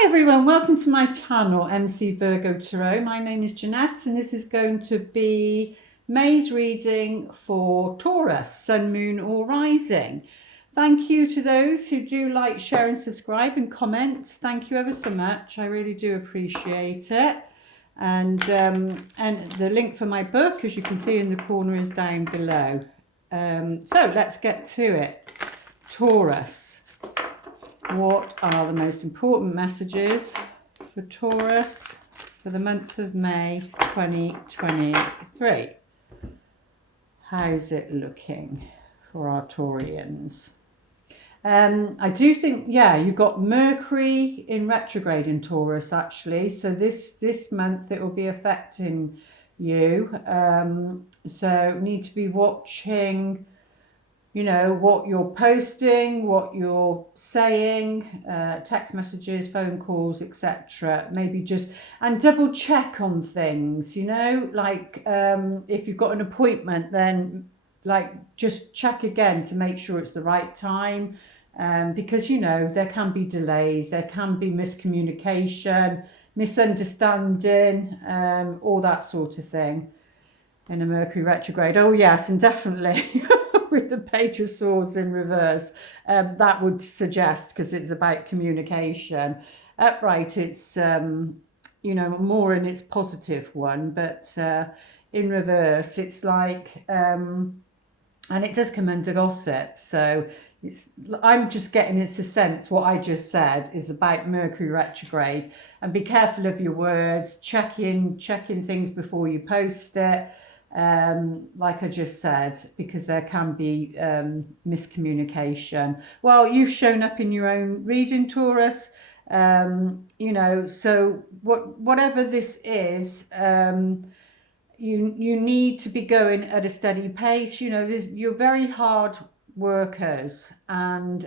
Hi everyone, welcome to my channel, MC Virgo Tarot. My name is Jeanette and this is going to be May's reading for Taurus, Sun, Moon or Rising. Thank you to those who do like, share and subscribe and comment. Thank you ever so much. I really do appreciate it. And the link for my book, as you can see in the corner, is down below. So let's get to it. Taurus. What are the most important messages for Taurus for the month of May 2023? How's it looking for our Taurians? I do think, yeah, you've got Mercury in retrograde in Taurus, actually. So this month it will be affecting you. So need to be watching, you know, what you're posting, what you're saying, text messages, phone calls, etc. Maybe just, and double check on things, you know, like if you've got an appointment, then like just check again to make sure it's the right time, because, you know, there can be delays, there can be miscommunication, misunderstanding, all that sort of thing in a Mercury retrograde. Oh yes, and definitely with the Page of Swords in reverse, that would suggest, because it's about communication. Upright, it's you know, more in its positive one, but in reverse it's like and it does come under gossip. So it's, I'm just getting, it's a sense what I just said is about Mercury retrograde. And be careful of your words, check in things before you post it, like I just said, because there can be miscommunication. Well, you've shown up in your own reading, Taurus, you know, so whatever this is, you need to be going at a steady pace. You know, you're very hard workers, and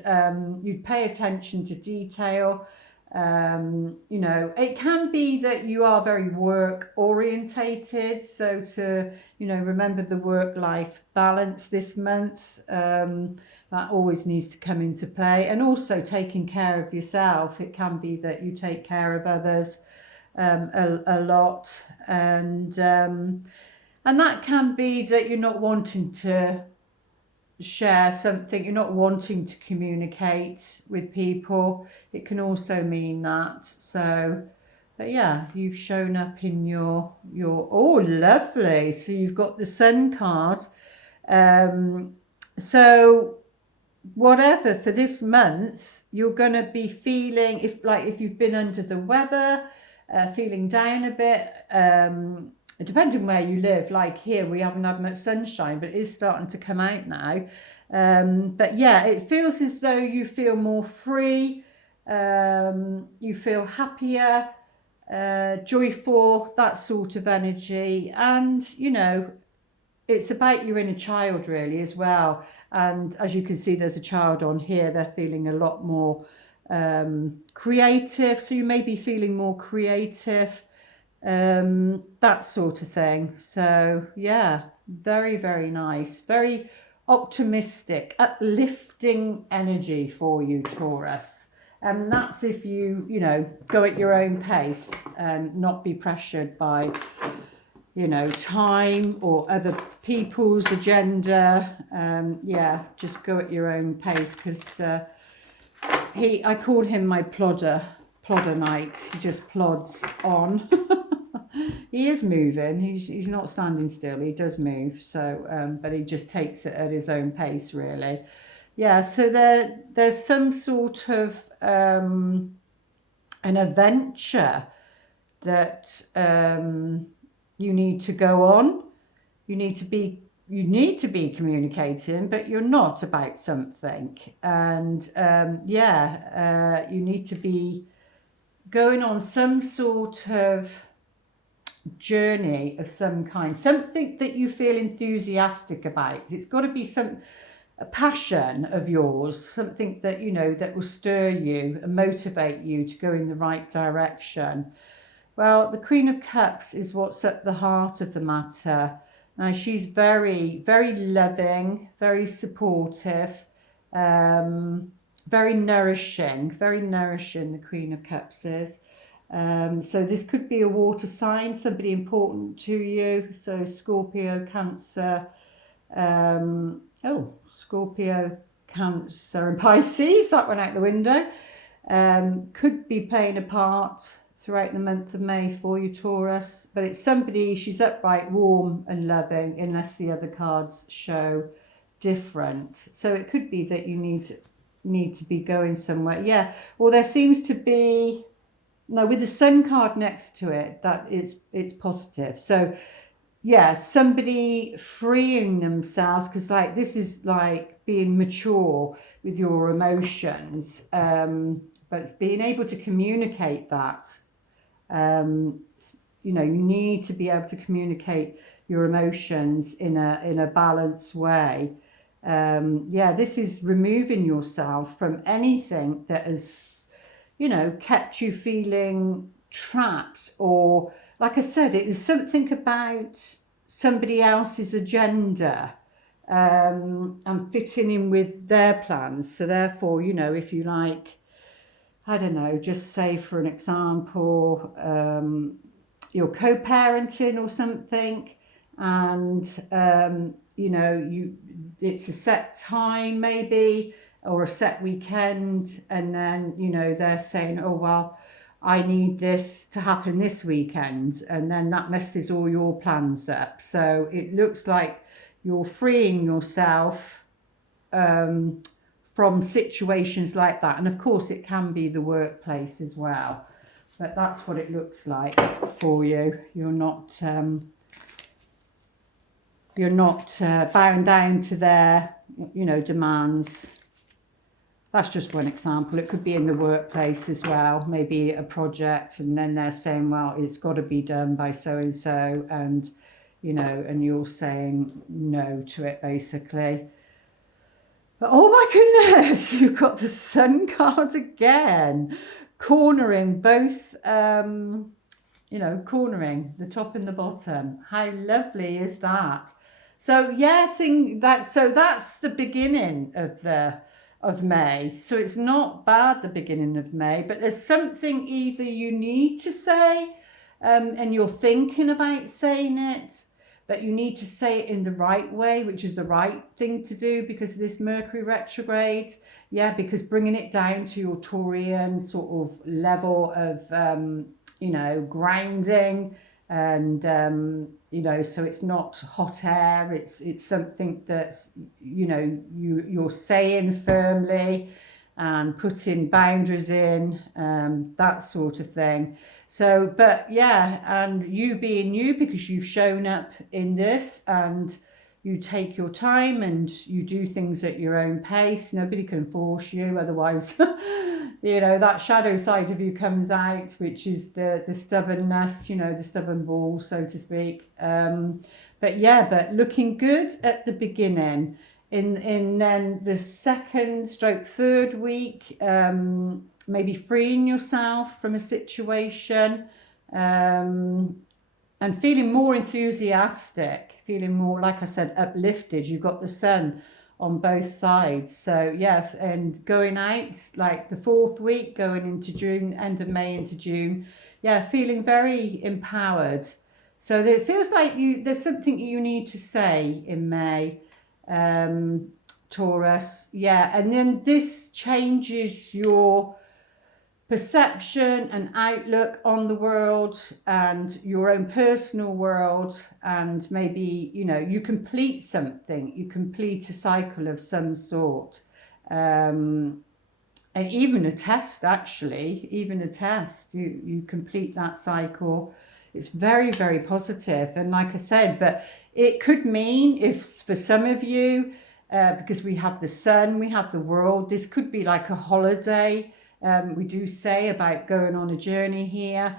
you'd pay attention to detail. You know, it can be that you are very work orientated, so to, you know, remember the work-life balance this month. That always needs to come into play, and also taking care of yourself. It can be that you take care of others a lot, and that can be that you're not wanting to share something, you're not wanting to communicate with people. It can also mean that. So, but yeah, you've shown up in your oh, lovely. So you've got the Sun card. So whatever for this month, you're going to be feeling, if you've been under the weather, feeling down a bit, depending where you live. Like here, we haven't had much sunshine, but it is starting to come out now. But yeah, it feels as though you feel more free, you feel happier, joyful, that sort of energy. And, you know, it's about your inner child really as well. And as you can see, there's a child on here. They're feeling a lot more creative. So you may be feeling more creative, that sort of thing. So yeah, very, very nice. Very optimistic, uplifting energy for you, Taurus. And that's if you know, go at your own pace and not be pressured by, you know, time or other people's agenda. Yeah, just go at your own pace, because I call him my plodder knight. He just plods on. He is moving. He's not standing still. He does move. So, but he just takes it at his own pace, really. Yeah. So there's some sort of an adventure that you need to go on. You need to be communicating, but you're not about something. And you need to be going on some sort of journey of some kind, something that you feel enthusiastic about. It's got to be a passion of yours, something that, you know, that will stir you and motivate you to go in the right direction. Well, the Queen of Cups is what's at the heart of the matter. Now, she's very, very loving, very supportive. very nourishing, the Queen of Cups is. So this could be a water sign, somebody important to you. So Scorpio, Cancer, Scorpio, Cancer and Pisces, that went out the window. Could be playing a part throughout the month of May for you, Taurus. But it's somebody, she's upright, warm and loving, unless the other cards show different. So it could be that you need to be going somewhere. Yeah, well, there seems to be, no, with the Sun card next to it, that it's positive. So yeah, somebody freeing themselves, because like this is like being mature with your emotions, but it's being able to communicate that. You know, you need to be able to communicate your emotions in a balanced way. Yeah, this is removing yourself from anything that has, you know, kept you feeling trapped, or like I said, it is something about somebody else's agenda, and fitting in with their plans. So therefore, you know, if you like, I don't know, just say for an example, you're co-parenting or something, and you know, it's a set time maybe, or a set weekend, and then, you know, they're saying, oh well, I need this to happen this weekend, and then that messes all your plans up. So it looks like you're freeing yourself from situations like that. And of course it can be the workplace as well, but that's what it looks like for you. You're not bound down to their, you know, demands. That's just one example. It could be in the workplace as well, maybe a project, and then they're saying, well, it's got to be done by so and so, and you know, and you're saying no to it basically. But oh my goodness, you've got the Sun card again, cornering both, you know, cornering the top and the bottom. How lovely is that? So yeah, that's the beginning of May. So it's not bad, the beginning of May, but there's something either you need to say, and you're thinking about saying it, but you need to say it in the right way, which is the right thing to do because of this Mercury retrograde. Yeah, because bringing it down to your Taurian sort of level of, you know, grounding, and you know, so it's not hot air, it's something that's, you know, you're saying firmly and putting boundaries in, that sort of thing. So, but yeah, and you being you, because you've shown up in this, and you take your time and you do things at your own pace. Nobody can force you, otherwise you know, that shadow side of you comes out, which is the stubbornness, you know, the stubborn ball, so to speak. But yeah, but looking good at the beginning. In then the second stroke third week, maybe freeing yourself from a situation, and feeling more enthusiastic, feeling more, like I said, uplifted. You've got the Sun on both sides. So yeah, and going out like the fourth week, going into June, end of May into June, yeah, feeling very empowered. So it feels like there's something you need to say in May, Taurus. Yeah, and then this changes your perception and outlook on the world and your own personal world, and maybe, you know, you complete something, you complete a cycle of some sort, and even a test, actually, even a test, you complete that cycle. It's very, very positive. And like I said, but it could mean, if for some of you, because we have the Sun, we have the world, this could be like a holiday. We do say about going on a journey here.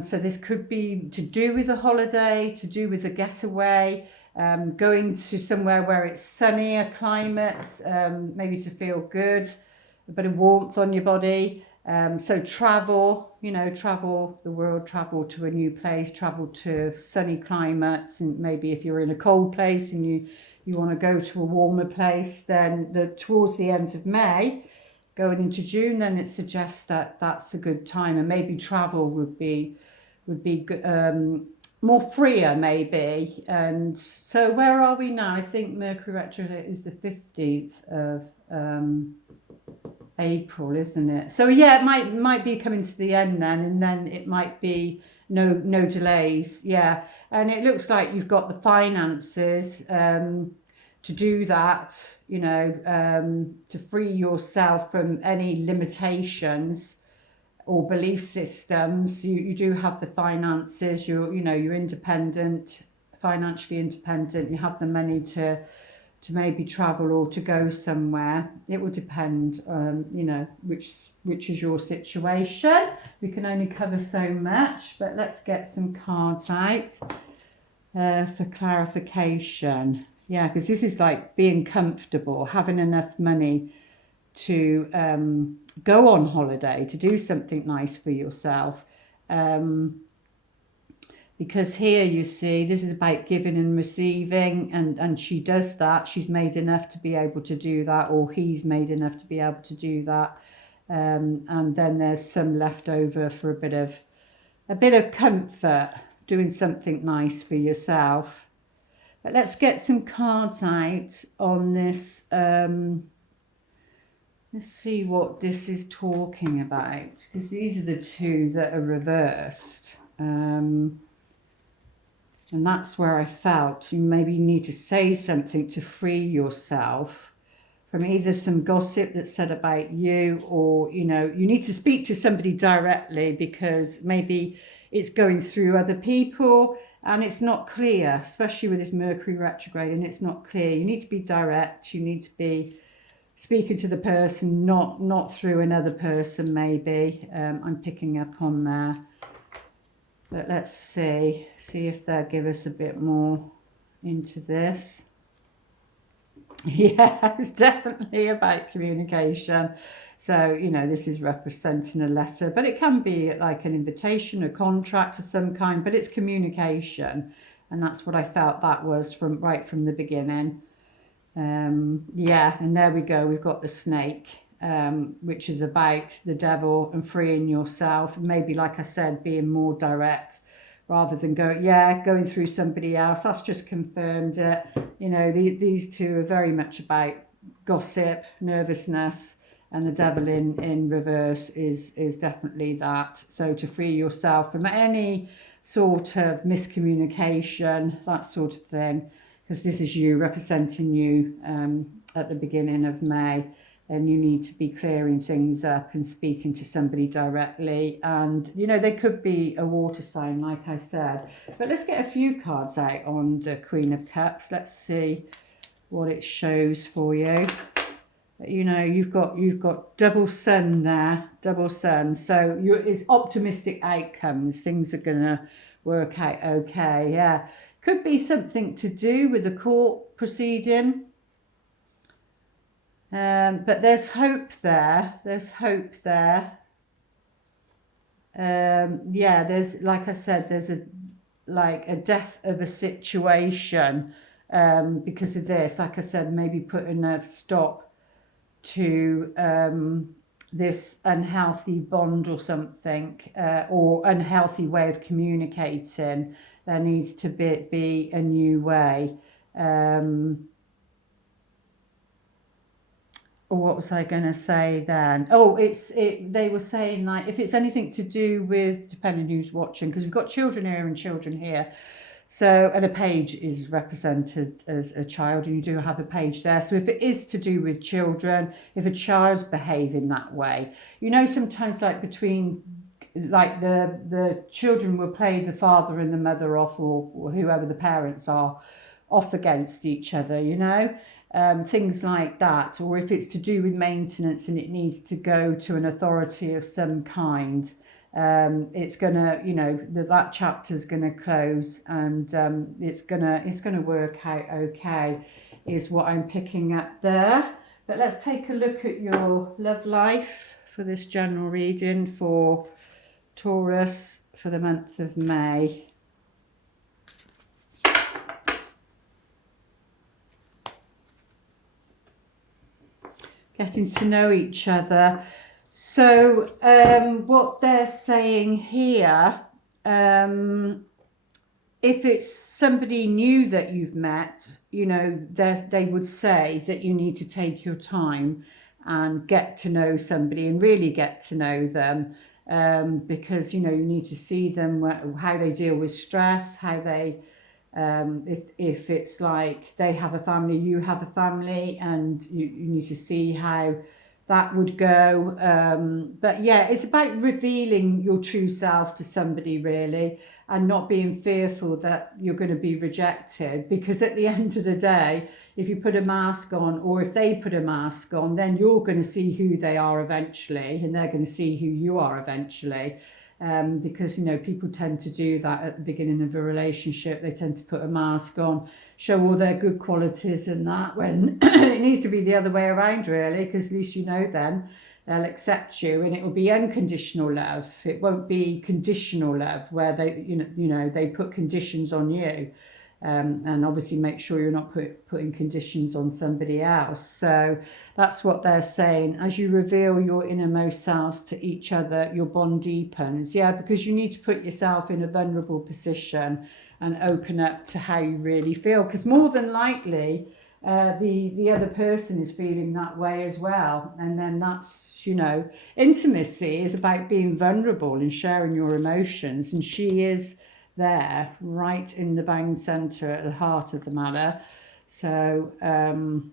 So this could be to do with a holiday, to do with a getaway, going to somewhere where it's sunnier climates, maybe to feel good, a bit of warmth on your body. So travel, you know, travel the world, travel to a new place, travel to sunny climates. And maybe if you're in a cold place and you want to go to a warmer place, then towards the end of May, going into June, then it suggests that that's a good time, and maybe travel would be more freer maybe. And so where are we now? I think Mercury retrograde is the 15th of April, isn't it? So yeah, it might be coming to the end then, and then it might be no delays. Yeah, and it looks like you've got the finances to do that, you know, to free yourself from any limitations or belief systems. You do have the finances, you're independent, financially independent, you have the money to maybe travel or to go somewhere. It will depend, you know, which is your situation. We can only cover so much, but let's get some cards out for clarification. Yeah, because this is like being comfortable, having enough money to go on holiday, to do something nice for yourself. Because here you see, this is about giving and receiving, and she does that. She's made enough to be able to do that, or he's made enough to be able to do that. And then there's some left over for a bit of comfort, doing something nice for yourself. But let's get some cards out on this. Let's see what this is talking about, because these are the two that are reversed. And that's where I felt you maybe need to say something to free yourself from either some gossip that's said about you, or, you know, you need to speak to somebody directly, because maybe it's going through other people and it's not clear, especially with this Mercury retrograde, and it's not clear. You need to be direct. You need to be speaking to the person, not through another person maybe. I'm picking up on there. But let's see if they'll give us a bit more into this. Yeah, it's definitely about communication. So, you know, this is representing a letter, but it can be like an invitation, a contract of some kind, but it's communication. And that's what I felt that was right from the beginning. Yeah, and there we go. We've got the snake, which is about the devil and freeing yourself. Maybe, like I said, being more direct rather than going through somebody else. That's just confirmed it. You know, these two are very much about gossip, nervousness, and the devil in reverse is definitely that. So to free yourself from any sort of miscommunication, that sort of thing, because this is you, representing you at the beginning of May, and you need to be clearing things up and speaking to somebody directly. And, you know, they could be a water sign, like I said. But let's get a few cards out on the Queen of Cups. Let's see what it shows for you. You know, you've got double sun there, double sun. So it's optimistic outcomes. Things are going to work out okay. Yeah. Could be something to do with the court proceeding. But there's hope there. There's hope there. Yeah, there's, like I said, there's a death of a situation because of this. Like I said, maybe putting a stop to this unhealthy bond or something, or unhealthy way of communicating. There needs to be a new way. What was I going to say then? Oh, they were saying, like, if it's anything to do with, depending who's watching, because we've got children here and children here. So, and a page is represented as a child, and you do have a page there. So if it is to do with children, if a child's behaving that way, you know, sometimes like between, like the children will play the father and the mother off, or whoever the parents are, off against each other, you know. Things like that. Or if it's to do with maintenance and it needs to go to an authority of some kind, it's gonna, you know, that chapter's gonna close, and it's gonna work out okay, is what I'm picking up there. But let's take a look at your love life for this general reading for Taurus for the month of May. getting to know each other. So what they're saying here, if it's somebody new that you've met, you know, they would say that you need to take your time and get to know somebody and really get to know them, because, you know, you need to see them, how they deal with stress, how they, if it's like they have a family, you have a family, and you need to see how that would go. But yeah, it's about revealing your true self to somebody, really, and not being fearful that you're going to be rejected, because at the end of the day, if you put a mask on, or if they put a mask on, then you're going to see who they are eventually, and they're going to see who you are eventually. Because, you know, people tend to do that at the beginning of a relationship. They tend to put a mask on, show all their good qualities and that, when it needs to be the other way around, really, because at least, you know, then they'll accept you, and it will be unconditional love. It won't be conditional love, where they, you know, they put conditions on you. And obviously make sure you're not putting conditions on somebody else. So that's what they're saying. As you reveal your innermost selves to each other, your bond deepens. Yeah, because you need to put yourself in a vulnerable position and open up to how you really feel. Because more than likely, the other person is feeling that way as well. And then that's, you know, intimacy is about being vulnerable and sharing your emotions. And she is there, right in the bang centre, at the heart of the matter. So, and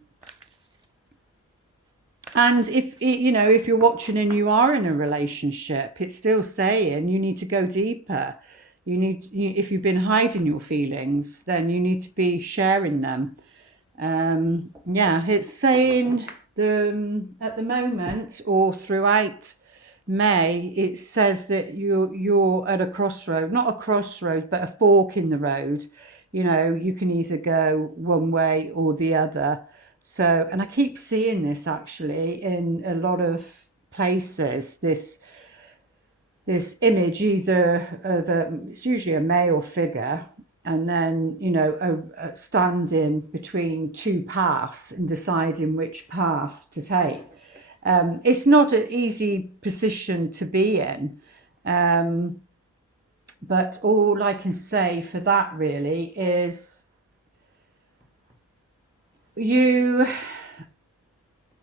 if, you know, if you're watching and you are in a relationship, it's still saying you need to go deeper. If you've been hiding your feelings, then you need to be sharing them. Yeah, it's saying at the moment, or throughout May, it says that you're at a crossroad, not a crossroad, but a fork in the road. You know, you can either go one way or the other. So, and I keep seeing this actually in a lot of places, this image either of it's usually a male figure, and then, you know, standing between two paths and deciding which path to take. It's not an easy position to be in, but all I can say for that really is no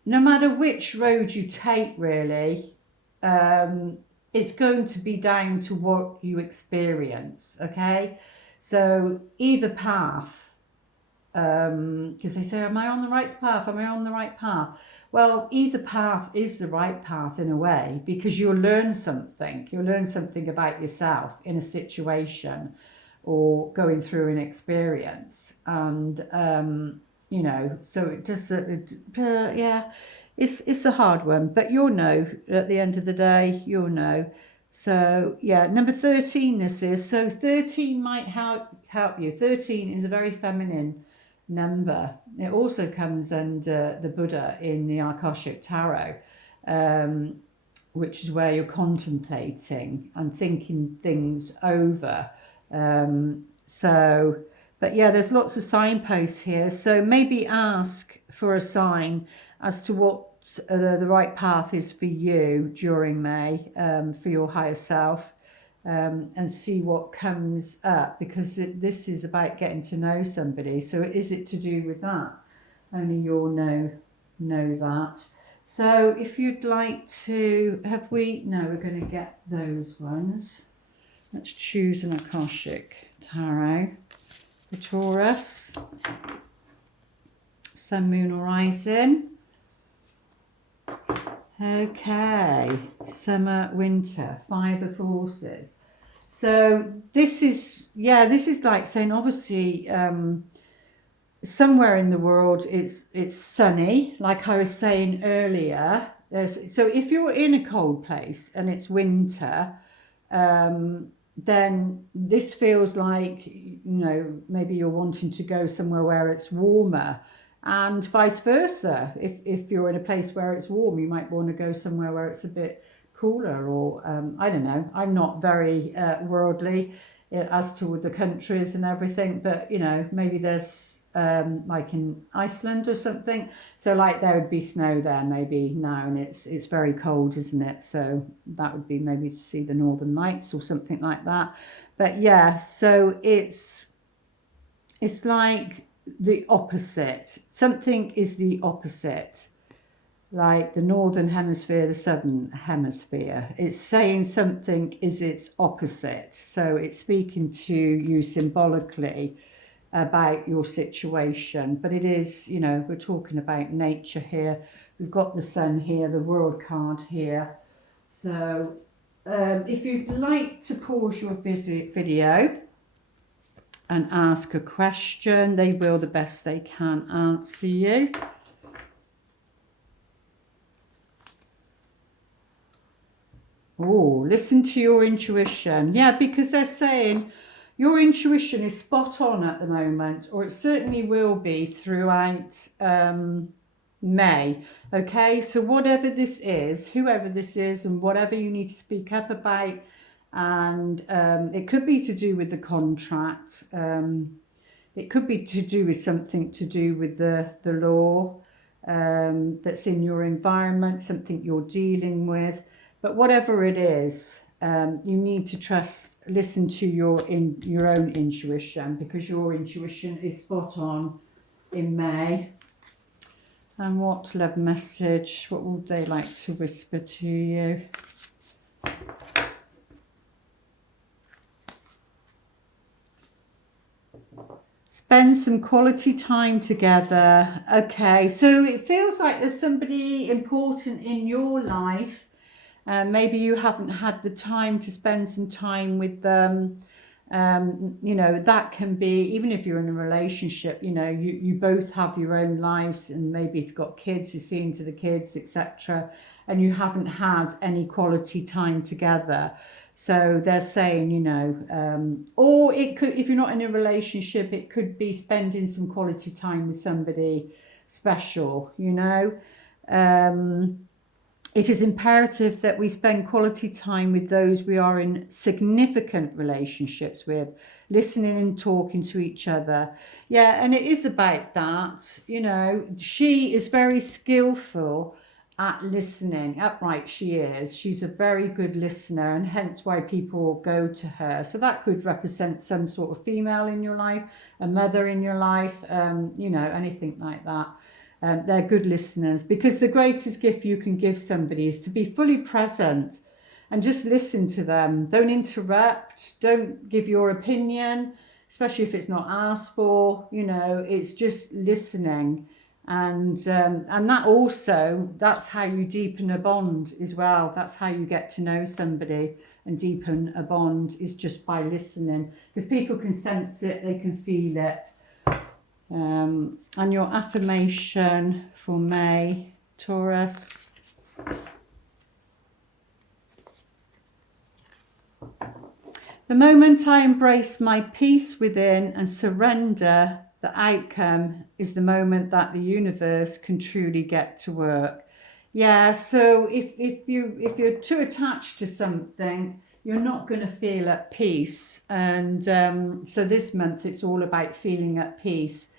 matter which road you take, really, it's going to be down to what you experience, okay? So either path, because they say, am I on the right path? Am I on the right path? Well, either path is the right path in a way, because you'll learn something. You'll learn something about yourself in a situation or going through an experience. And, you know, so it just, yeah, it's a hard one, but you'll know at the end of the day, you'll know. So yeah, number 13 this is. So 13 might help you. 13 is a very feminine number. It also comes under the Buddha in the Akashic Tarot, which is where you're contemplating and thinking things over. So, but yeah, there's lots of signposts here. So maybe ask for a sign as to what the right path is for you during May, for your higher self. And see what comes up, because this is about getting to know somebody. So is it to do with that? Only you'll know that. So if you'd like to, we're going to get those ones. Let's choose an Akashic Tarot for Taurus. Sun, Moon or Rising. Okay, summer, winter, 5 of horses. So this is like saying, obviously, somewhere in the world it's sunny, like I was saying earlier. So if you're in a cold place and it's winter, then this feels like, you know, maybe you're wanting to go somewhere where it's warmer. And vice versa, if you're in a place where it's warm, you might want to go somewhere where it's a bit cooler, or I don't know. I'm not very worldly as to the countries and everything, but, you know, maybe there's like in Iceland or something. So like there would be snow there maybe now, and it's very cold, isn't it? So that would be maybe to see the Northern Lights or something like that. But yeah, so it's like the opposite. Something is the opposite, like the northern hemisphere, the southern hemisphere. It's saying something is its opposite. So it's speaking to you symbolically about your situation. But it is, you know, we're talking about nature here. We've got the sun here, the world card here. So if you'd like to pause your video and ask a question, they will the best they can answer you. Oh, listen to your intuition. Yeah, because they're saying your intuition is spot on at the moment, or it certainly will be throughout May. Okay, so whatever this is, whoever this is, and whatever you need to speak up about, and it could be to do with the contract. It could be to do with something to do with the law that's in your environment, something you're dealing with. But whatever it is, you need to listen to your own intuition, because your intuition is spot on in May. And what love message, what would they like to whisper to you? Spend some quality time together. Okay, so it feels like there's somebody important in your life. Maybe you haven't had the time to spend some time with them. You know, that can be, even if you're in a relationship, you know, you both have your own lives, and maybe if you've got kids, you're seeing to the kids, etc., and you haven't had any quality time together. So they're saying, you know, or it could, if you're not in a relationship, it could be spending some quality time with somebody special, you know. It is imperative that we spend quality time with those we are in significant relationships with, listening and talking to each other. Yeah, and it is about that. You know, she is very skillful at listening. Upright she is. She's a very good listener, and hence why people go to her. So that could represent some sort of female in your life, a mother in your life, you know, anything like that. They're good listeners, because the greatest gift you can give somebody is to be fully present and just listen to them. Don't interrupt. Don't give your opinion, especially if it's not asked for. You know, it's just listening. And that also, that's how you deepen a bond as well. That's how you get to know somebody and deepen a bond, is just by listening, because people can sense it, they can feel it. And your affirmation for May, Taurus. The moment I embrace my peace within and surrender the outcome is the moment that the universe can truly get to work. Yeah, so if you're too attached to something, you're not going to feel at peace. And so this month it's all about feeling at peace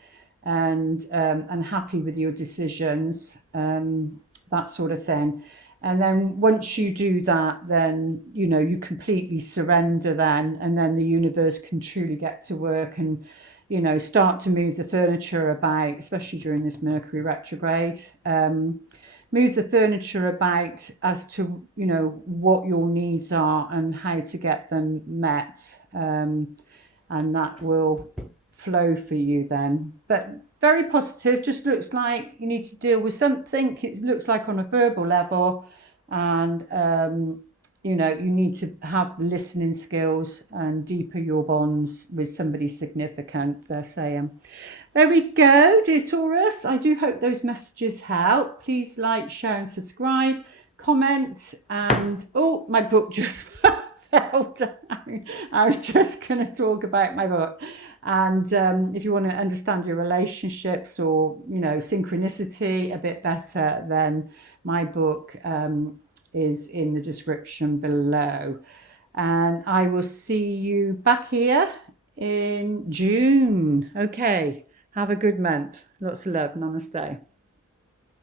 and happy with your decisions, that sort of thing. And then once you do that, then, you know, you completely surrender then, and then the universe can truly get to work and, you know, start to move the furniture about, especially during this Mercury retrograde. Move the furniture about as to, you know, what your needs are and how to get them met. And that will flow for you then. But very positive, just looks like you need to deal with something. It looks like on a verbal level, and you know, you need to have the listening skills and deepen your bonds with somebody significant, they're saying. There we go, dear Taurus. I do hope those messages help. Please like, share and subscribe, comment, and oh, my book just fell down. I was just going to talk about my book. And if you want to understand your relationships, or, you know, synchronicity a bit better, then my book is in the description below. And I will see you back here in June. Okay. Have a good month. Lots of love. Namaste.